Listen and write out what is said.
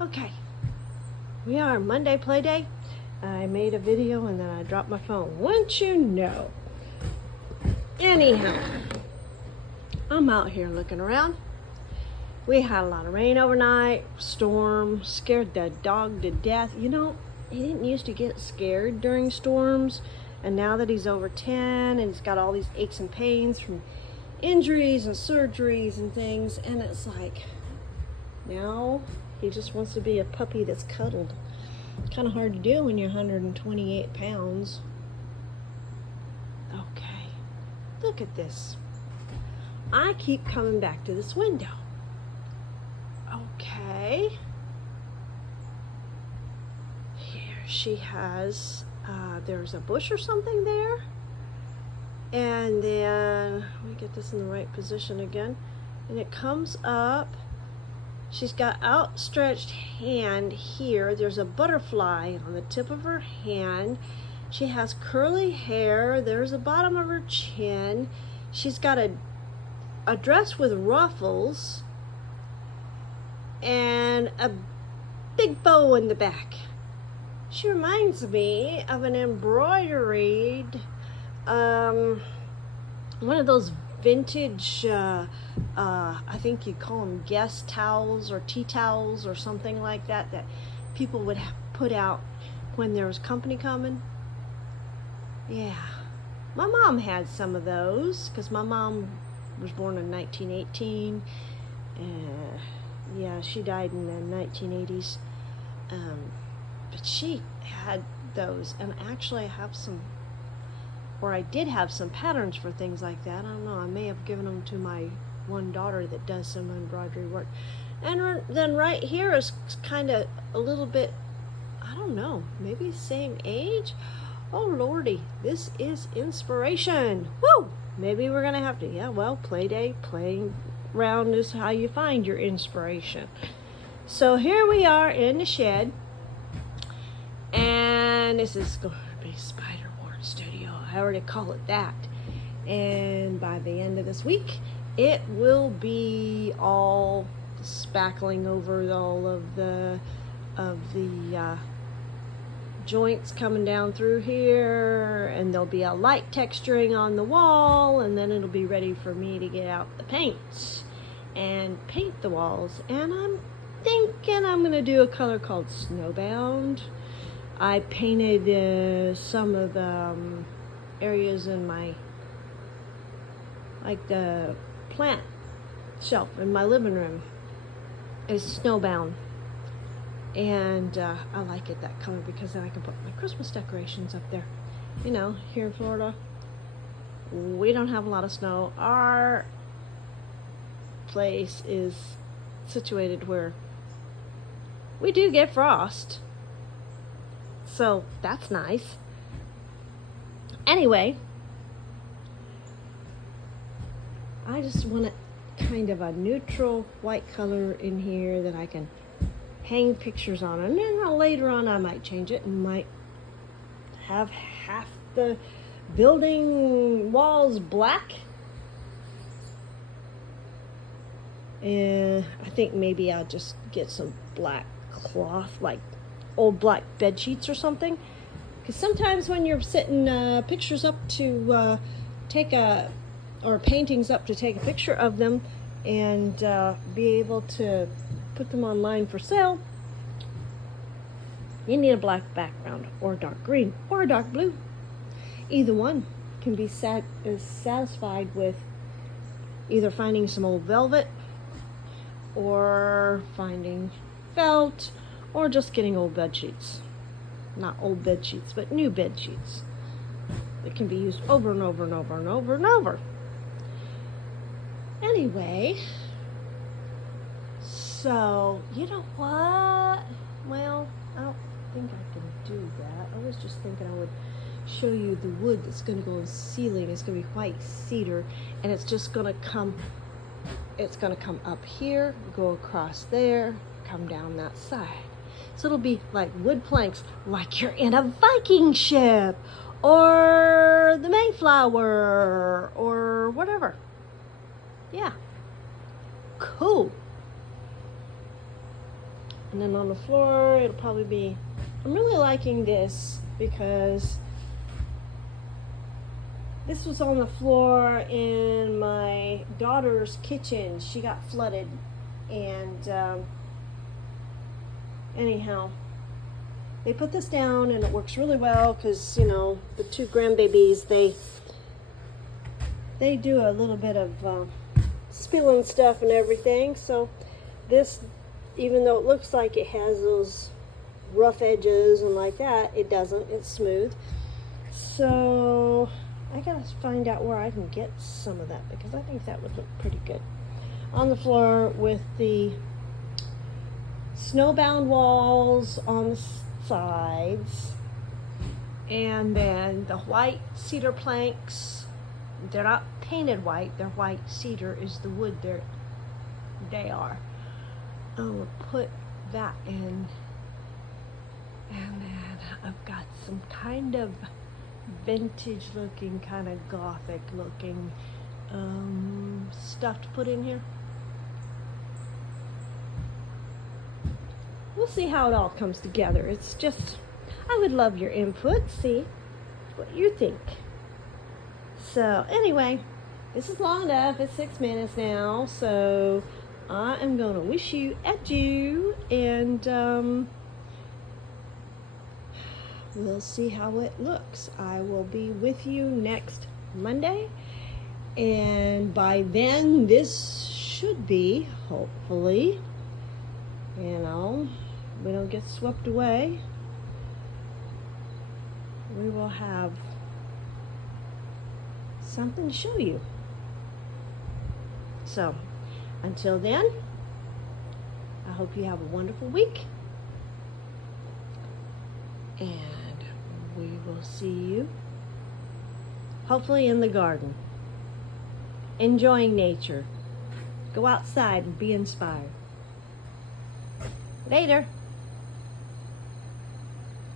Okay, we are Monday play day. I made a video and then I dropped my phone. Wouldn't you know? Anyhow, I'm out here looking around. We had a lot of rain overnight, storm, scared the dog to death. You know, he didn't used to get scared during storms, and now that he's over 10 and he's got all these aches and pains from injuries and surgeries and things, and it's like, now he just wants to be a puppy that's cuddled. Kind of hard to do when you're 128 pounds. Okay, look at this. I keep coming back to this window. Okay. Here she has, there's a bush or something there. And then, let me get this in the right position again. And it comes up. She's got outstretched hand here. There's a butterfly on the tip of her hand. She has curly hair. There's the bottom of her chin. She's got a dress with ruffles and a big bow in the back. She reminds me of an embroidered, one of those vintage, I think you call them guest towels or tea towels or something like that, that people would put out when there was company coming. Yeah, my mom had some of those because my mom was born in 1918. Yeah, she died in the 1980s. But she had those, and actually I have some, or I did have some patterns for things like that. I don't know, I may have given them to my one daughter that does some embroidery work. And then right here is kind of a little bit, I don't know, maybe same age. Oh lordy, this is inspiration. Woo! Maybe we're gonna have to, yeah, well, play day, playing around is how you find your inspiration. So here we are in the shed, and this is going to be Spider-Born Studio. I already call it that. And by the end of this week, it will be all spackling over all of the joints coming down through here, and there'll be a light texturing on the wall, and then it'll be ready for me to get out the paints and paint the walls. And I'm thinking I'm gonna do a color called Snowbound. I painted some of the areas in my, like the plant shelf in my living room is Snowbound. And I like it that color because then I can put my Christmas decorations up there. You know, here in Florida, we don't have a lot of snow. Our place is situated where we do get frost. So that's nice. Anyway, I just want a kind of a neutral white color in here that I can hang pictures on, and then later on I might change it and might have half the building walls black. And I think maybe I'll just get some black cloth, like old black bed sheets or something, because sometimes when you're setting pictures up to or paintings up to take a picture of them and be able to put them online for sale, you need a black background or a dark green or a dark blue. Either one can be satisfied with either finding some old velvet or finding felt or just getting old bed sheets. Not old bed sheets, but new bed sheets that can be used over and over and over and over and over. Anyway, so, you know what? Well, I don't think I can do that. I was just thinking I would show you the wood that's going to go in the ceiling. It's going to be white cedar, and it's just going to come, it's going to come up here, go across there, come down that side. So it'll be like wood planks, like you're in a Viking ship, or the Mayflower, or whatever. Yeah. Cool. And then on the floor, it'll probably be, I'm really liking this because this was on the floor in my daughter's kitchen. She got flooded, and anyhow, they put this down and it works really well because, you know, the two grandbabies, they do a little bit of spilling stuff and everything. So this, even though it looks like it has those rough edges and like that, it doesn't. It's smooth. So I gotta find out where I can get some of that because I think that would look pretty good on the floor with the snowbound walls on the sides, and then the white cedar planks. They're not painted white, they're white cedar is the wood they are. I'll put that in, and then I've got some kind of vintage looking, kind of gothic looking stuff to put in here. We'll see how it all comes together. It's just, I would love your input, see what you think. So anyway, this is long enough. It's 6 minutes now, so I am going to wish you adieu, and we'll see how it looks. I will be with you next Monday, and by then this should be, hopefully, you know, we don't get swept away. We will have something to show you. So until then, I hope you have a wonderful week, and we will see you hopefully in the garden, enjoying nature. Go outside and be inspired. Later.